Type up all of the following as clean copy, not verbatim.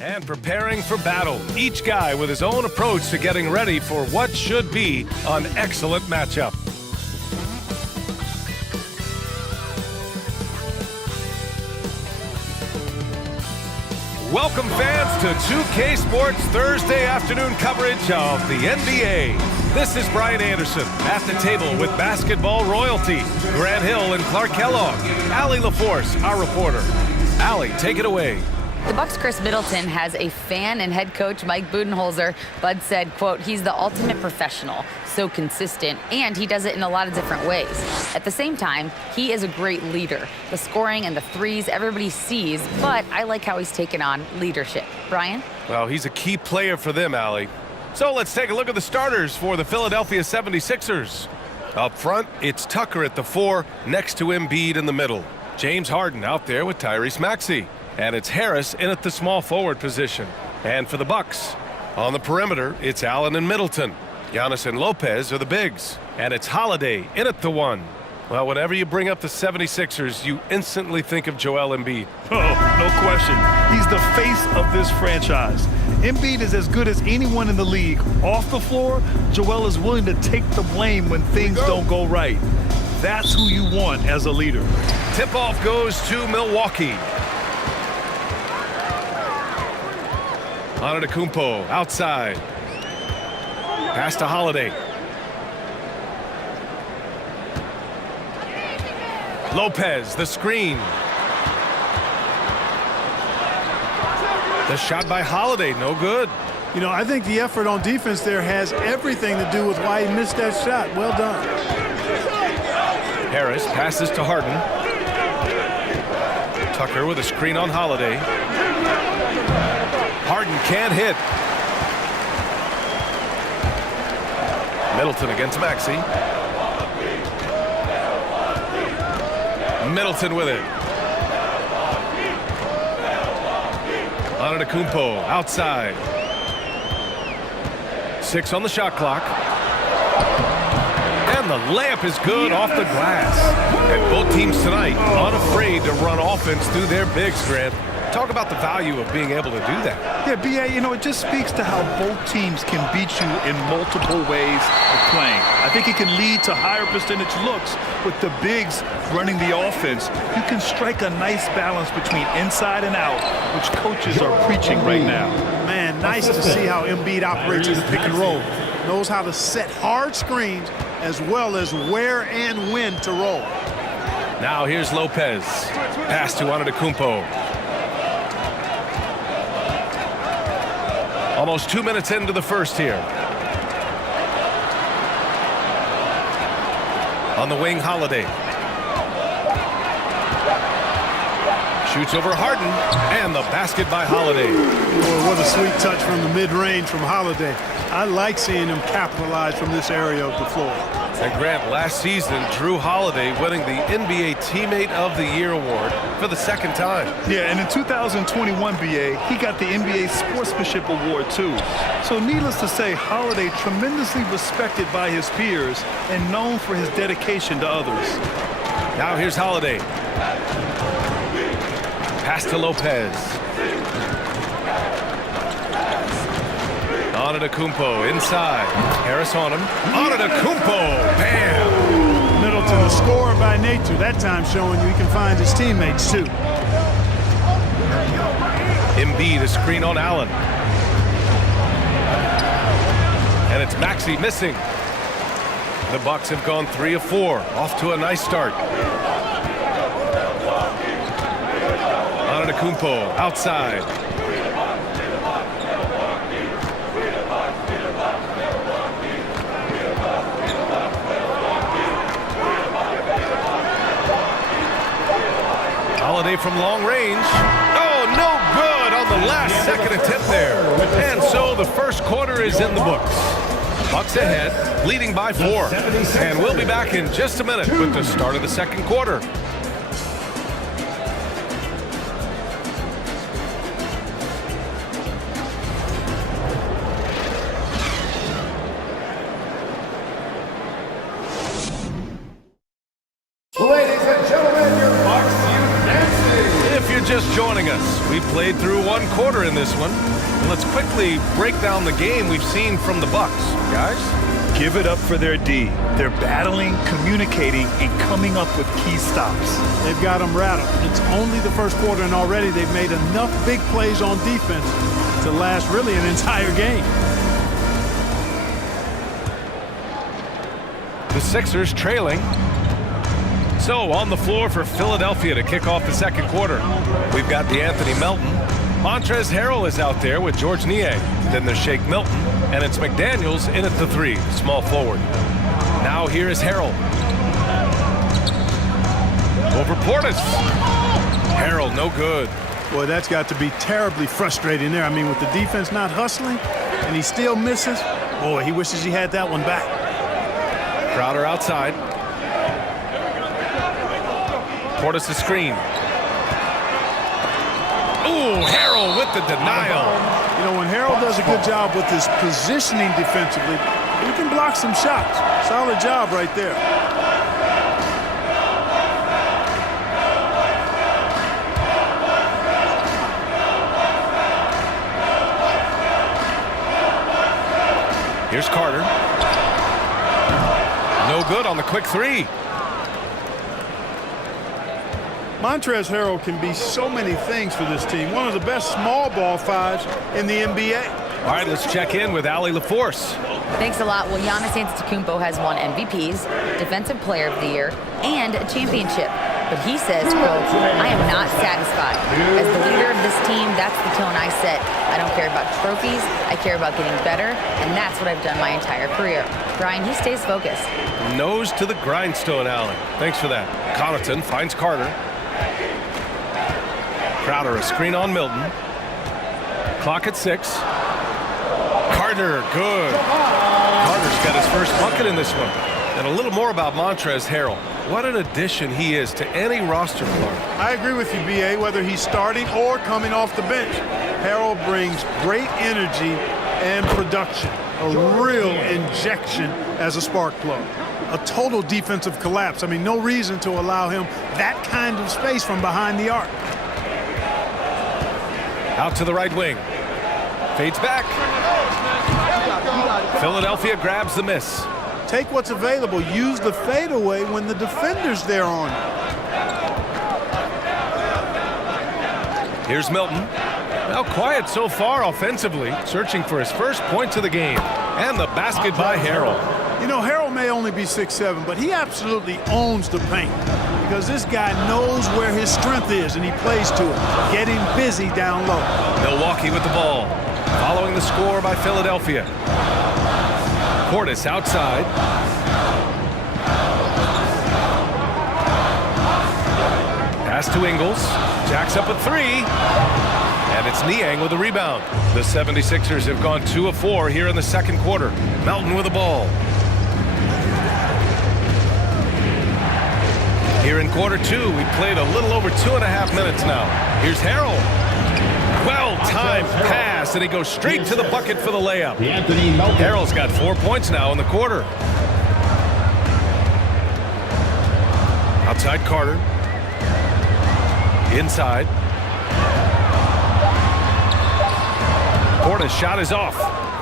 And preparing for battle, each guy with his own approach to getting ready for what should be an excellent matchup. Welcome fans to 2K Sports Thursday afternoon coverage of the NBA. This is Brian Anderson at the table with basketball royalty, Grant Hill and Clark Kellogg. Allie LaForce, our reporter. Allie, take it away. The Bucks' Chris Middleton has a fan and head coach Mike Budenholzer. Bud said, quote, he's the ultimate professional, so consistent, and he does it in a lot of different ways. At the same time, he is a great leader. The scoring and the threes everybody sees, but I like how he's taken on leadership. Brian? Well, he's a key player for them, Allie. So let's take a look at the starters for the Philadelphia 76ers. Up front, it's Tucker at the 4, next to Embiid in the middle. James Harden out there with Tyrese Maxey. And it's Harris in at the small forward position. And for the Bucks, on the perimeter, it's Allen and Middleton. Giannis and Lopez are the bigs. And it's Holiday in at the 1. Well, whenever you bring up the 76ers, you instantly think of Joel Embiid. Oh, no question. He's the face of this franchise. Embiid is as good as anyone in the league. Off the floor, Joel is willing to take the blame when things don't go right. That's who you want as a leader. Tip-off goes to Milwaukee. Antetokounmpo outside. Pass to Holiday. Lopez, the screen. The shot by Holiday, no good. You know, I think the effort on defense there has everything to do with why he missed that shot. Well done. Harris passes to Harden. Tucker with a screen on Holiday. Harden can't hit. Middleton against Maxey. Middleton with it. Antetokounmpo outside. 6 on the shot clock. And the layup is good off the glass. And both teams tonight unafraid to run offense through their bigs, Grant. Talk about the value of being able to do that. Yeah, B.A., you know, it just speaks to how both teams can beat you in multiple ways of playing. I think it can lead to higher percentage looks with the bigs running the offense. You can strike a nice balance between inside and out, which coaches are preaching right now. Man, nice to see how Embiid operates in the pick and roll. Knows how to set hard screens as well as where and when to roll. Now here's Lopez. Pass to Antetokounmpo. Almost 2 minutes into the first here. On the wing, Holiday. Shoots over Harden, and the basket by Holiday. Boy, what a sweet touch from the mid-range from Holiday. I like seeing him capitalize from this area of the floor. And Grant, last season, Drew Holiday winning the NBA Teammate of the Year award for the second time. Yeah, and in 2021, B.A., he got the NBA Sportsmanship Award, too. So needless to say, Holiday tremendously respected by his peers and known for his dedication to others. Now here's Holiday. Pass to Lopez. Antetokounmpo inside. Harris on him. Antetokounmpo. Bam! Middleton, a scorer by nature, that time showing you he can find his teammates, too. Embiid, a screen on Allen. And it's Maxey missing. The Bucks have gone 3 of 4. Off to a nice start. Antetokounmpo outside. Holiday from long range. Oh, no good on the last second attempt there. And so the first quarter is in the books. Bucks ahead, leading by 4. And we'll be back in just a minute with the start of the second quarter. Ladies and gentlemen, your Bucks Youth Dancing. If you're just joining us, we played through one quarter in this one. And let's quickly break down the game we've seen from the Bucks. Guys? Give it up for their D. They're battling, communicating, and coming up with key stops. They've got them rattled. It's only the first quarter, and already they've made enough big plays on defense to last really an entire game. The Sixers trailing. So on the floor for Philadelphia to kick off the second quarter. We've got the Anthony Melton. Montrezl Harrell is out there with George Niang. Then there's Shake Milton. And it's McDaniels in at the 3, small forward. Now here is Harrell. Over Portis. Harrell, no good. Boy, that's got to be terribly frustrating there. I mean, with the defense not hustling and he still misses, boy, he wishes he had that one back. Crowder outside. Portis the screen. Ooh, Harrell with the denial. You know, when Harrell does a good job with his positioning defensively, he can block some shots. Solid job right there. Here's Carter. No good on the quick 3. Montrezl Harrell can be so many things for this team. One of the best small ball 5s in the NBA. All right, let's check in with Allie LaForce. Thanks a lot. Well, Giannis Antetokounmpo has won MVPs, Defensive Player of the Year, and a championship. But he says, quote, I am not satisfied. As the leader of this team, that's the tone I set. I don't care about trophies. I care about getting better, and that's what I've done my entire career. Brian, he stays focused. Nose to the grindstone, Allie. Thanks for that. Connaughton finds Carter. Crowder, a screen on Milton. Clock at 6. Carter, good. Carter's got his first bucket in this one. And a little more about Montrezl Harrell. What an addition he is to any roster, Clark. I agree with you, B.A., whether he's starting or coming off the bench. Harrell brings great energy and production. A real injection as a spark plug. A total defensive collapse. I mean, no reason to allow him that kind of space from behind the arc. Out to the right wing. Fades back. Philadelphia grabs the miss. Take what's available. Use the fadeaway when the defender's there on you. Here's Milton. Now quiet so far offensively, searching for his first points of the game. And the basket by Harrell. You know, Harrell may only be 6'7", but he absolutely owns the paint because this guy knows where his strength is, and he plays to it, getting busy down low. Milwaukee with the ball, following the score by Philadelphia. Portis outside. Pass to Ingles. Jacks up a 3. And it's Niang with the rebound. The 76ers have gone 2 of 4 here in the second quarter. Melton with the ball. Here in quarter 2, we played a little over 2.5 minutes now. Here's Harrell. Well-timed pass, and he goes straight to the bucket for the layup. Harrell's got 4 points now in the quarter. Outside Carter. Inside. Portis' shot is off.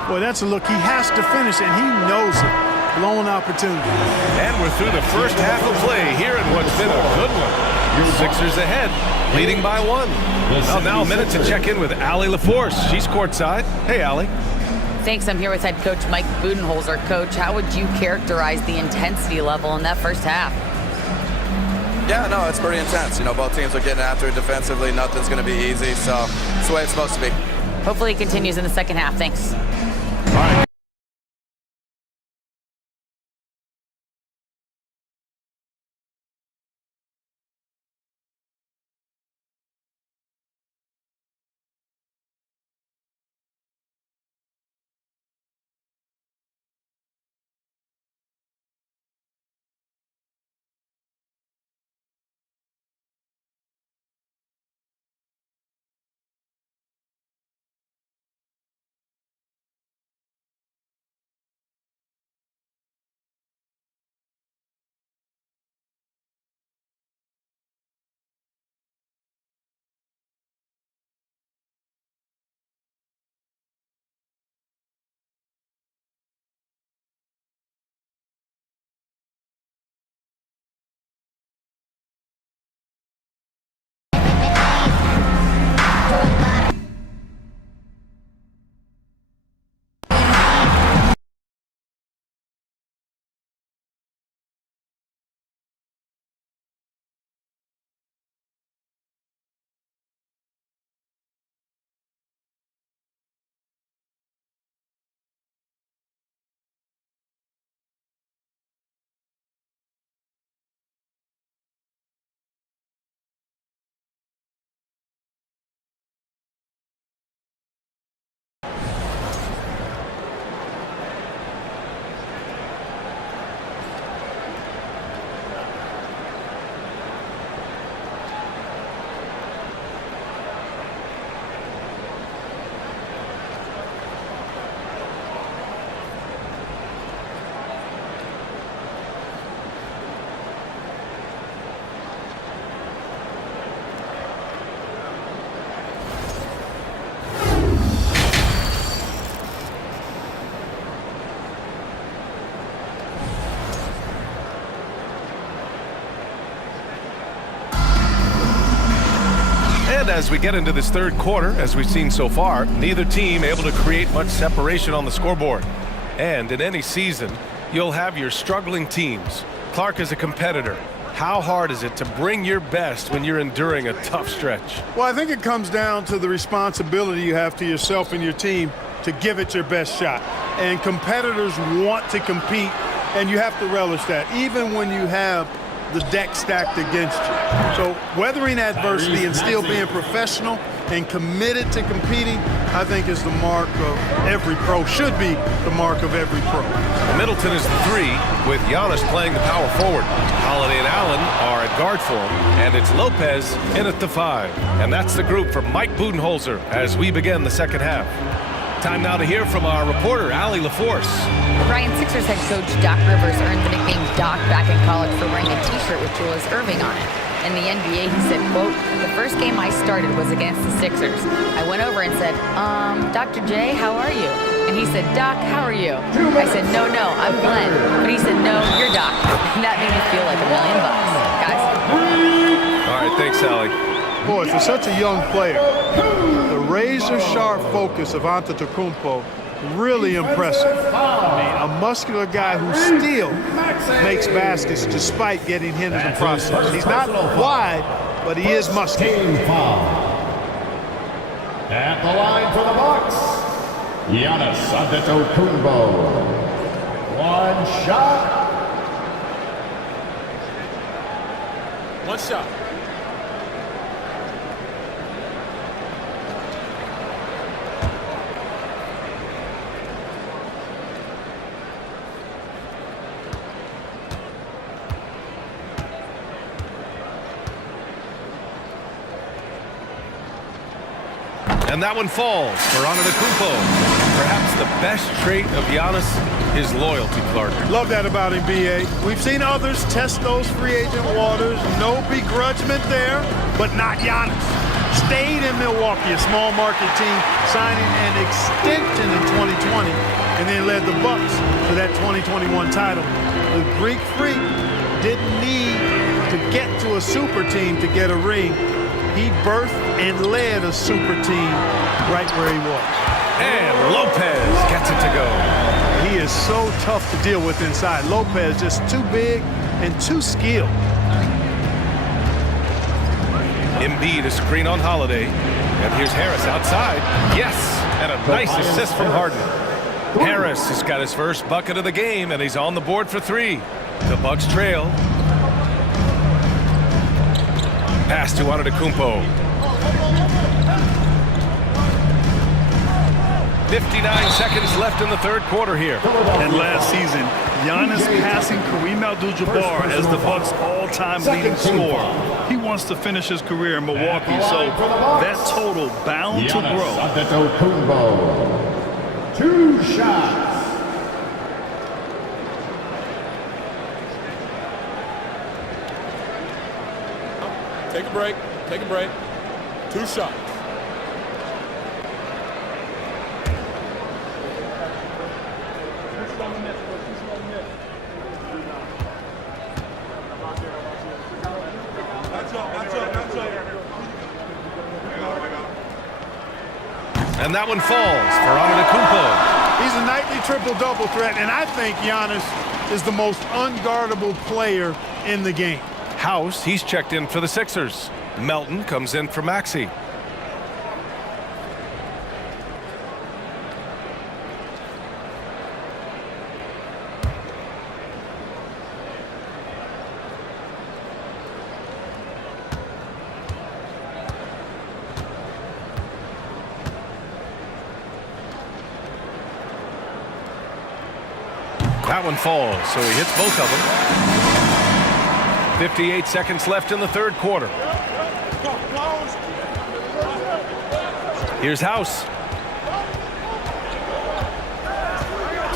Boy, that's a look he has to finish, and he knows it. Blown opportunity. And we're through the first half of play here in what's been a good one. Sixers ahead, leading by 1. Well, now a minute to check in with Allie LaForce. She's courtside. Hey, Allie. Thanks. I'm here with head coach Mike Budenholzer. Coach, how would you characterize the intensity level in that first half? Yeah, no, it's pretty intense. You know, both teams are getting after it defensively. Nothing's going to be easy, so it's the way it's supposed to be. Hopefully it continues in the second half. Thanks. All right. as we get into this third quarter, as we've seen so far, neither team able to create much separation on the scoreboard. And in any season, you'll have your struggling teams. Clark is a competitor. How hard is it to bring your best when you're enduring a tough stretch? Well, I think it comes down to the responsibility you have to yourself and your team to give it your best shot. And competitors want to compete, and you have to relish that, even when you have the deck stacked against you. So weathering adversity and still being professional and committed to competing, I think is the mark of every pro, should be the mark of every pro. Middleton is the 3, with Giannis playing the power forward. Holiday and Allen are at guard for him, and it's Lopez in at the 5. And that's the group for Mike Budenholzer as we begin the second half. Time now to hear from our reporter, Allie LaForce. Brian, Sixers head coach Doc Rivers earned the nickname Doc back in college for wearing a T-shirt with Julius Erving on it. In the NBA, he said, quote, "The first game I started was against the Sixers. I went over and said, Dr. J, how are you?" And he said, "Doc, how are you?" I said, no, I'm Glenn." But he said, "No, you're Doc." And that made me feel like $1 million, guys. All right, thanks, Allie. Boy, for such a young player, the razor-sharp focus of Antetokounmpo, really impressive. I mean, a muscular guy who still makes baskets despite getting hit in the process. He's not wide, but he is muscular. At the line for the Bucks, Giannis Antetokounmpo. One shot. One shot. And that one falls for Antetokounmpo. Perhaps the best trait of Giannis is loyalty, Clark. Love that about him, B.A. We've seen others test those free agent waters. No begrudgment there, but not Giannis. Stayed in Milwaukee, a small market team, signing an extension in 2020, and then led the Bucks to that 2021 title. The Greek Freak didn't need to get to a super team to get a ring. He birthed and led a super team right where he was. And Lopez gets it to go. He is so tough to deal with inside. Lopez just too big and too skilled. Embiid a screen on Holiday. And here's Harris outside. Yes, and a nice assist from Harden. Harris has got his first bucket of the game, and he's on the board for 3. The Bucks trail. Pass to Antetokounmpo. 59 seconds left in the third quarter here. And last season, Giannis passing Kareem Abdul-Jabbar as the Bucks' all-time leading scorer. He wants to finish his career in Milwaukee, so that total bound to grow. Antetokounmpo. 2 shots. Take a break. Take a break. 2 shots. And that one falls for Antetokounmpo. He's a nightly triple-double threat, and I think Giannis is the most unguardable player in the game. House, he's checked in for the Sixers. Melton comes in for Maxey. That one falls, so he hits both of them. 58 seconds left in the third quarter. Here's House.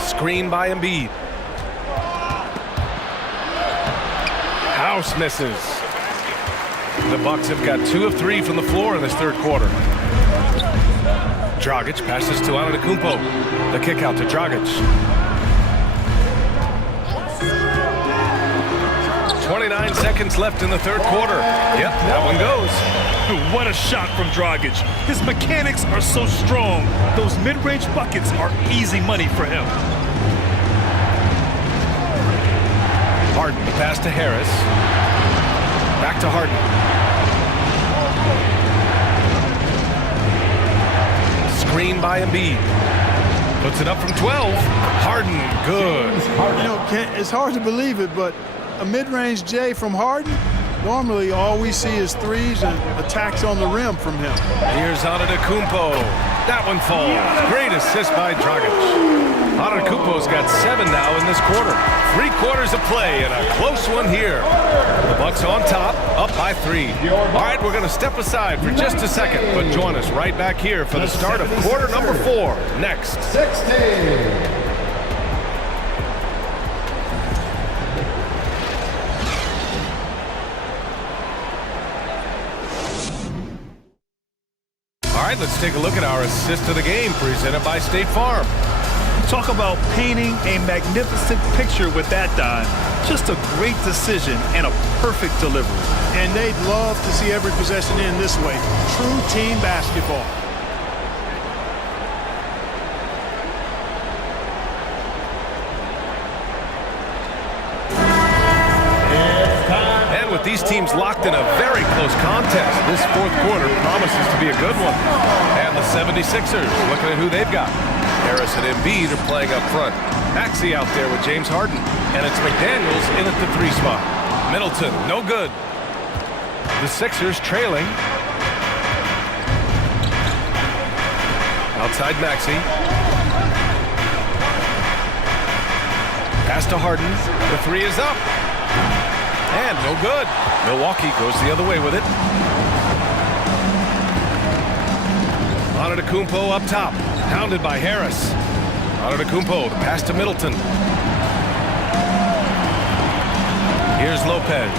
Screen by Embiid. House misses. The Bucks have got 2 of 3 from the floor in this third quarter. Dragic passes to Antetokounmpo. The kick out to Dragic. 29 seconds left in the third quarter. Yep, that one goes. What a shot from Dragic. His mechanics are so strong. Those mid-range buckets are easy money for him. Harden, the pass to Harris. Back to Harden. Screen by Embiid. Puts it up from 12. Harden, good. You know, it's hard to believe it, but a mid-range J from Harden, normally all we see is threes and attacks on the rim from him. Here's Antetokounmpo. That one falls. Great assist by Dragic. Antetokounmpo's got 7 now in this quarter. 3 quarters of play and a close one here. The Bucks on top, up by 3. All right, we're going to step aside for just a second, but join us right back here for the start of quarter number 4 next. 16. All right, let's take a look at our assist of the game presented by State Farm. Talk about painting a magnificent picture with that dive. Just a great decision and a perfect delivery. And they'd love to see every possession end this way. True team basketball. And with these teams locked in a very close contest, this 4th quarter promises to be a good one. And the 76ers, looking at who they've got. Harris and Embiid are playing up front. Maxey out there with James Harden. And it's McDaniels in at the 3 spot. Middleton, no good. The Sixers trailing. Outside Maxey. Pass to Harden. The 3 is up. And no good. Milwaukee goes the other way with it. Antetokounmpo up top. Pounded by Harris. Antetokounmpo, the pass to Middleton. Here's Lopez.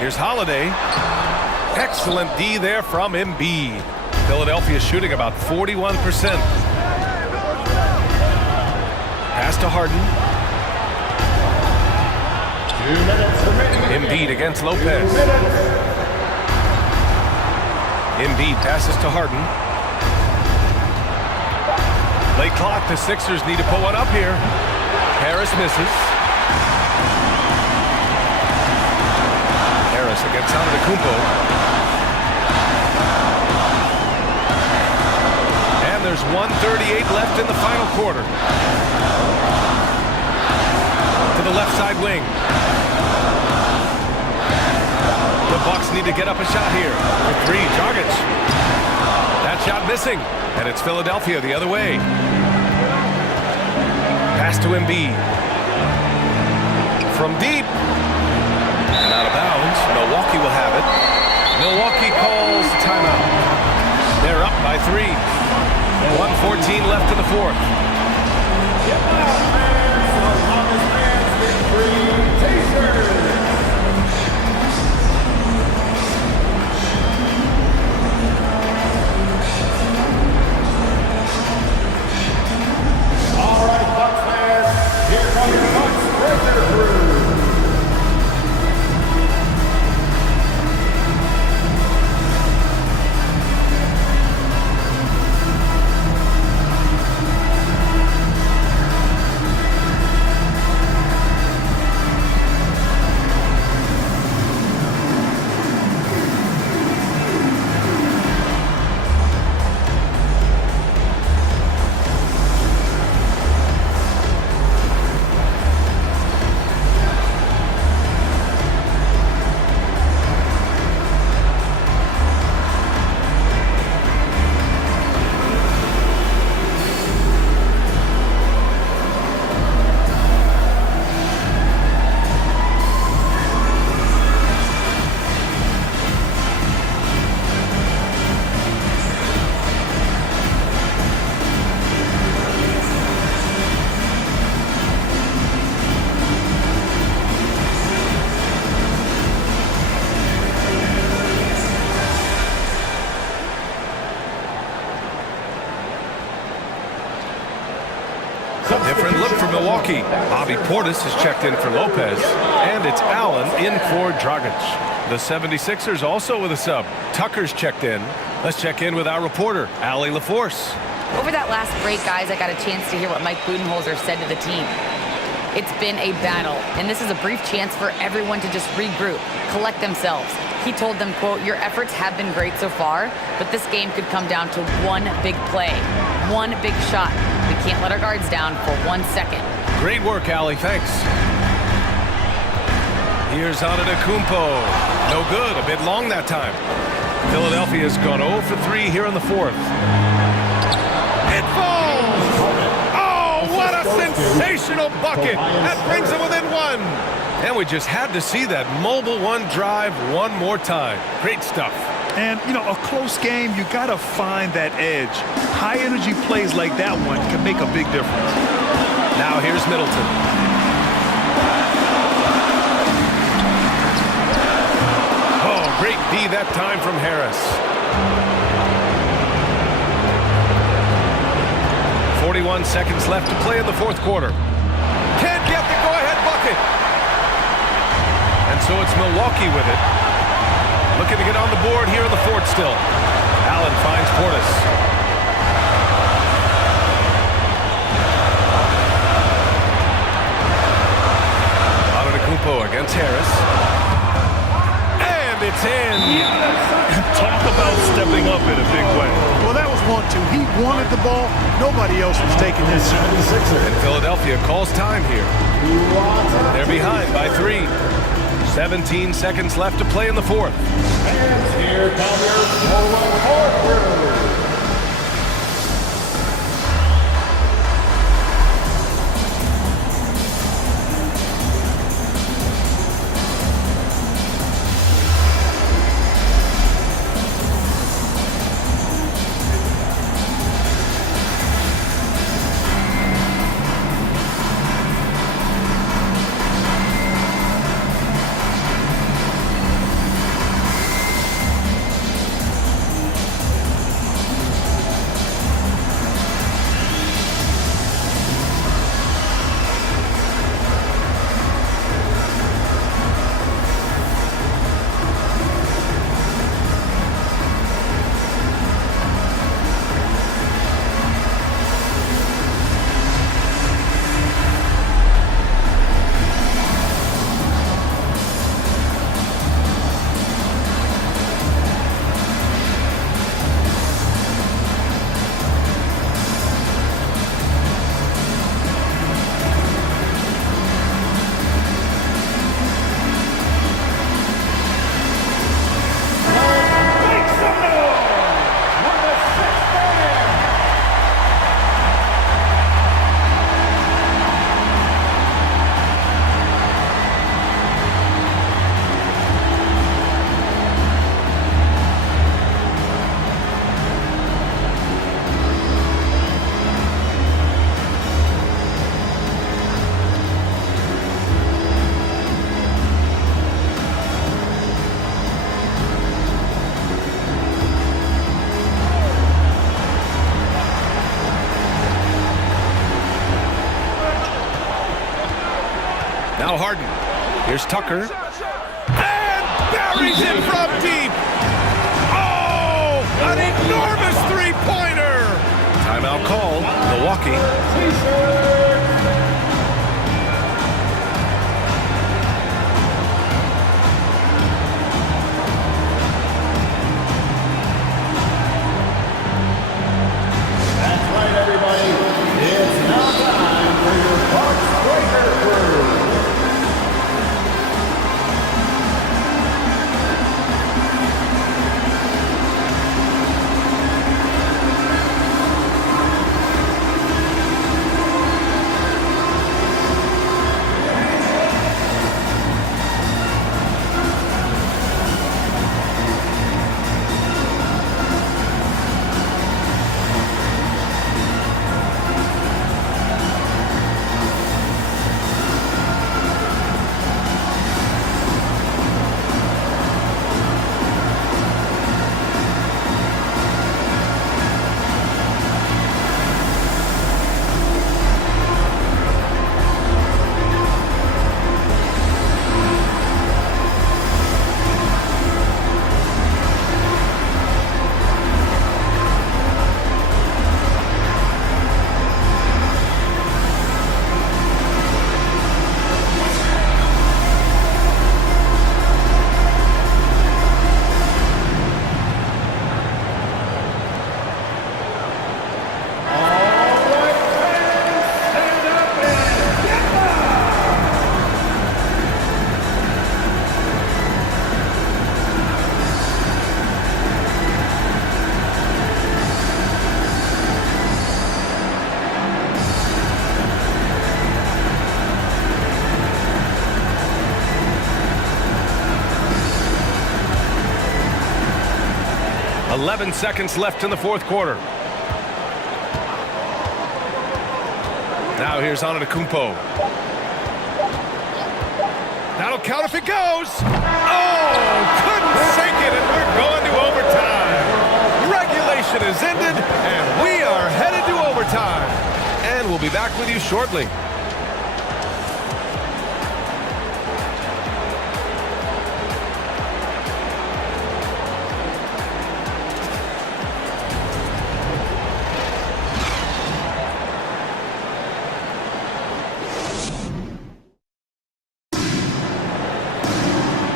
Here's Holiday. Excellent D there from Embiid. Philadelphia shooting about 41%. Pass to Harden. 2 minutes remaining. Embiid against Lopez. Embiid passes to Harden. Late clock, the Sixers need to put one up here. Harris misses. Harris against Antetokounmpo. And there's 1:38 left in the final quarter. To the left side wing. The Bucks need to get up a shot here. For 3, Dragic. That shot missing. And it's Philadelphia the other way. Pass to Embiid. From deep. And out of bounds. Milwaukee will have it. Milwaukee calls timeout. They're up by 3. 1:14 left in the 4th. All right, Bucks fans, here come your Bucks breaker crew. Different look for Milwaukee. Bobby Portis has checked in for Lopez. And it's Allen in for Dragic. The 76ers also with a sub. Tucker's checked in. Let's check in with our reporter, Allie LaForce. Over that last break, guys, I got a chance to hear what Mike Budenholzer said to the team. It's been a battle, and this is a brief chance for everyone to just regroup, collect themselves. He told them, quote, your efforts have been great so far, but this game could come down to one big play, one big shot. We can't let our guards down for 1 second. Great work, Allie. Thanks. Here's Antetokounmpo. No good. A bit long that time. Philadelphia's gone 0 for 3 here in the fourth. It falls! Oh, what a sensational bucket! That brings them within 1. And we just had to see that mobile one drive one more time. Great stuff. And, you know, a close game, you got to find that edge. High-energy plays like that one can make a big difference. Now here's Middleton. Oh, great D that time from Harris. 41 seconds left to play in the fourth quarter. Can't get the go-ahead bucket. And so it's Milwaukee with it. Looking to get on the board here in the fourth still. Allen finds Portis. Antetokounmpo against Harris. And it's in. Talk about stepping up in a big way. Well, that was 1-2. He wanted the ball. Nobody else was taking this. And Philadelphia calls time here. They're behind by 3. 17 seconds left to play in the fourth. And here come your forward quarter. Now Harden. Here's Tucker. And buries it from deep. Oh, an enormous three-pointer. Timeout called. Milwaukee. That's right, everybody. It's now time for your Bucks Breaker Crew. 11 seconds left in the fourth quarter. Now here's Antetokounmpo. That'll count if it goes. Oh, couldn't sink it, and we're going to overtime. Regulation is ended, and we are headed to overtime. And we'll be back with you shortly.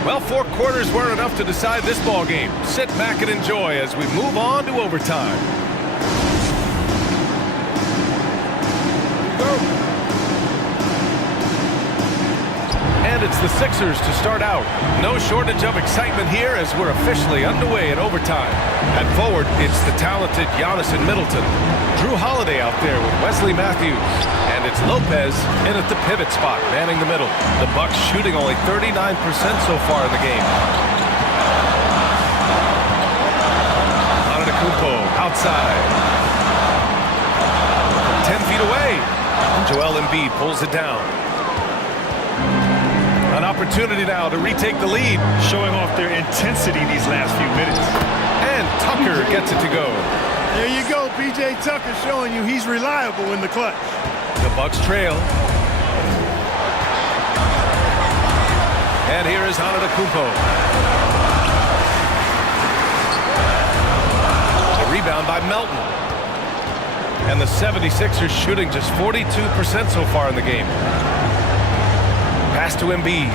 Well, 4 quarters weren't enough to decide this ball game. Sit back and enjoy as we move on to overtime. And it's the Sixers to start out. No shortage of excitement here as we're officially underway at overtime. At forward, it's the talented Giannis and Middleton. Drew Holiday out there with Wesley Matthews. And it's Lopez in at the pivot spot, manning the middle. The Bucks shooting only 39% so far in the game. Antetokounmpo outside. 10 feet away. And Joel Embiid pulls it down. An opportunity now to retake the lead. Showing off their intensity these last few minutes. And Tucker gets it to go. There you go, P.J. Tucker showing you he's reliable in the clutch. The Bucks trail. And here is Antetokounmpo. The rebound by Melton. And the 76ers shooting just 42% so far in the game. Pass to Embiid.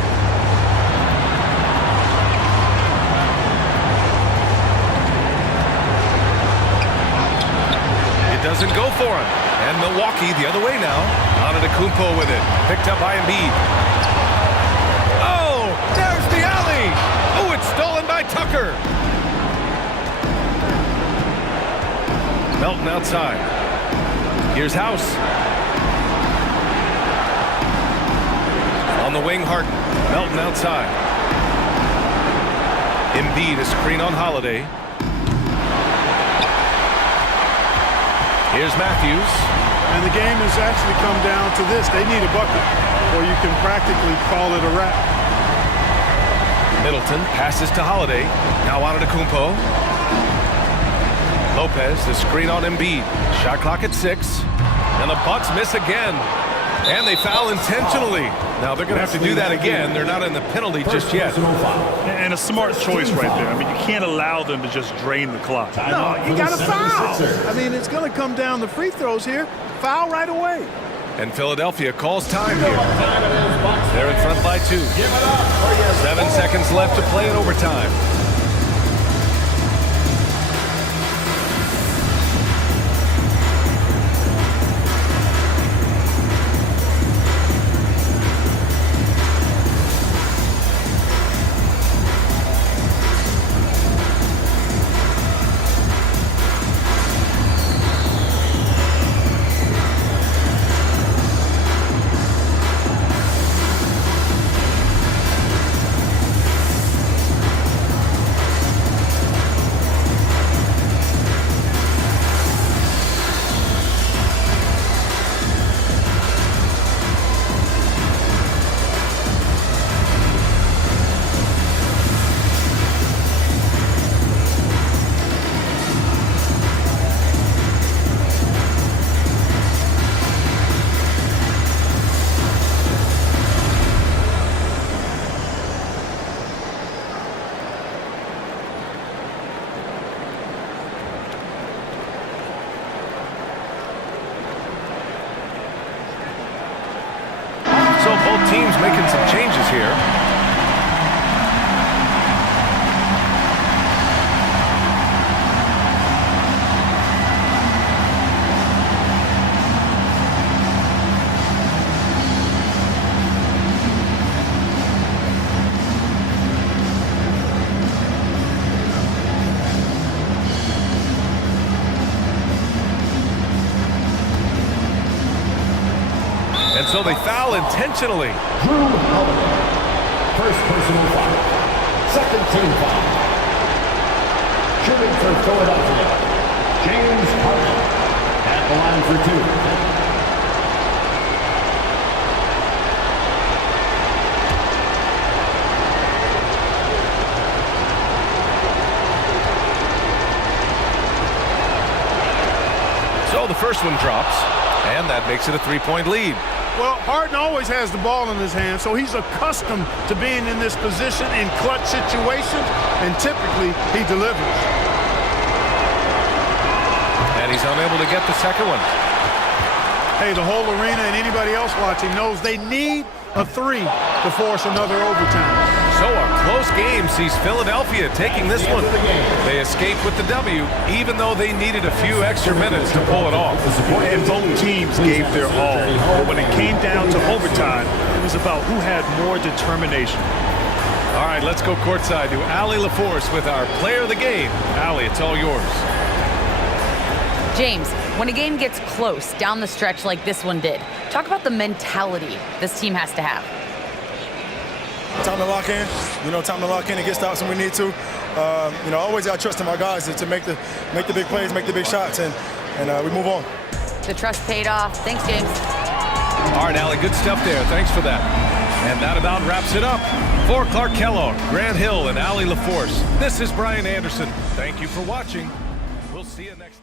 It doesn't go for him. And Milwaukee the other way now. Antetokounmpo with it. Picked up by Embiid. Oh, there's the alley. Oh, it's stolen by Tucker. Melton outside. Here's House. On the wing, Harden. Melton outside. Embiid a screen on Holiday. Here's Matthews. And the game has actually come down to this. They need a bucket, or you can practically call it a wrap. Middleton passes to Holiday. Now Antetokounmpo. Lopez, the screen on Embiid. Shot clock at 6. And the Bucks miss again. And they foul intentionally. Now they're going to have to do that again. They're not in the penalty just yet. And a smart choice right there. I mean, you can't allow them to just drain the clock. No, you got to foul. I mean, it's going to come down to free throws here. Foul right away. And Philadelphia calls time here. They're in front by 2. 7 seconds left to play in overtime. So both teams making some changes here. And so they foul intentionally. Drew Holiday. First personal foul. Second team foul. Shooting for Philadelphia, James Harden. At the line for 2. So the first one drops, and that makes it a 3-point lead. Well, Harden always has the ball in his hand, so he's accustomed to being in this position in clutch situations, and typically he delivers. And he's unable to get the second one. Hey, the whole arena and anybody else watching knows they need a 3 to force another overtime. So a close game sees Philadelphia taking this one. They escape with the W, even though they needed a few extra minutes to pull it off. And both teams gave their all. But when it came down to overtime, it was about who had more determination. All right, let's go courtside to Allie LaForce with our player of the game. Allie, it's all yours. James, when a game gets close down the stretch like this one did, talk about the mentality this team has to have. Time to lock in, time to lock in and get stops when we need to. Always got trust in my guys to make the big plays, make the big shots, and we move on. The trust paid off. Thanks, James. All right, Allie, good stuff there. Thanks for that. And that about wraps it up. For Clark Kellogg, Grant Hill, and Allie LaForce, this is Brian Anderson. Thank you for watching. We'll see you next time.